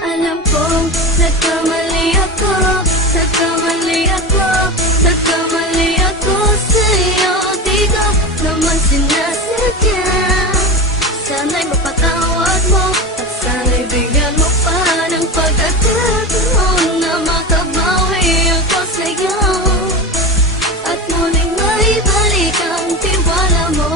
Alam kong nagkamali ako, nagkamali ako, nagkamali ako sa'yo. Di ko naman sinasadya. Sana'y mapatawad mo at sana'y bigyan mo pa ng pagkakataon na makabawi ako sa'yo at muling maibalik ang tiwala mo.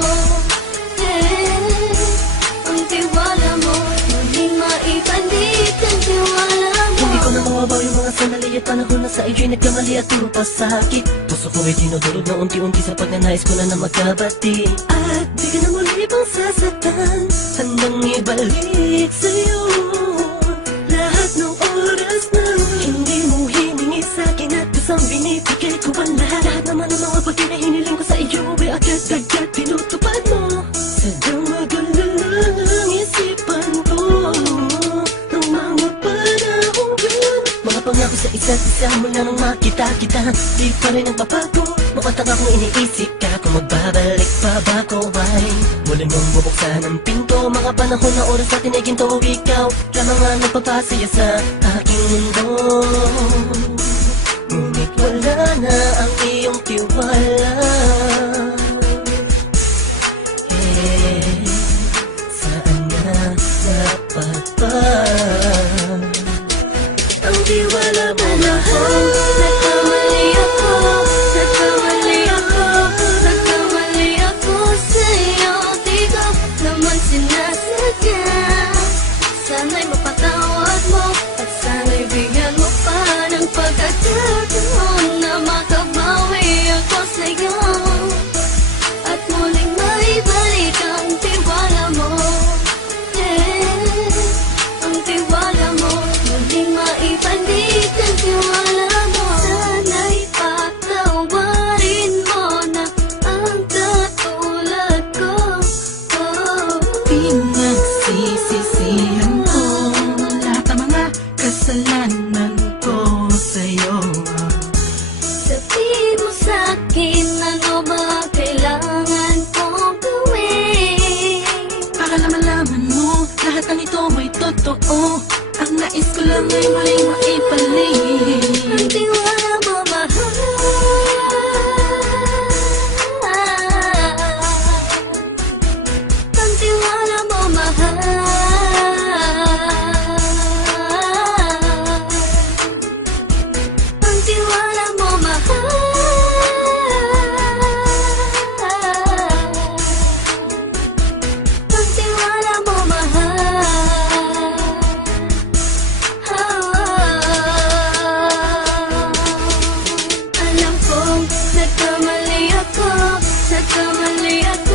Ang tiwala mo, muling maibalik ang tiwala mo. Hindi ko na mawabaw yung mga sandali at panahon na sa iyo'y nagkamali at puro pasakit. Puso ko ay dinudulog na unti-unti sa pagnanais ko na magkabati. At di ka na muli pang sasaktan, handang ibalik sa'yo lahat ng oras na hindi mo hiningi sa'kin at kusang binibigay ko ang lahat. Lahat naman ng mga bagay na hiniling ko sa iyo ay agad-agad tinutupad mo. Sadyang magulo lang ang isipan ko ng mga panahong yun. Mga pangako sa isa't isa mula nung makita kita, di pa rin nagbabago. Makatang akong iniisip ka kung magbabalik pa ba ko ay muli mong bubuksan ang pinto. Mga panahon na oras natin ay ginto, ikaw lamang ang nagpapasaya sa aking mundo. Ngunit wala na ang iyong tiwala. Saan na dapat ba ang tiwala mo? Nagkamali ako, nagkamali ako, nagkamali ako sa'yo. Di ko naman sinasadya. Sana'y mapatawad mo at sana'y bigyan mo pa ng pagkakataon na makabawi ako sa'yo at muling maibalik ang tiwala mo. Ang tiwala mo, muling maibalik ang tiwala mo. Sana'y patawarin mo na ang katulad ko. Pinagsisisihan ko lahat ng mga kasalanan ko sa'yo. Sabihin mo sa'kin ano ba kailangan kong gawin Para malaman mo lahat ng ito ay totoo. Ang nais ko lang ay muling maibalik ang tiwala mo, mahal. Ang tiwala mo, mahal. Ang tiwala mo, mahal. Ang tiwala mo, mahal. Alam kong nagkamali ako, nagkamali ako.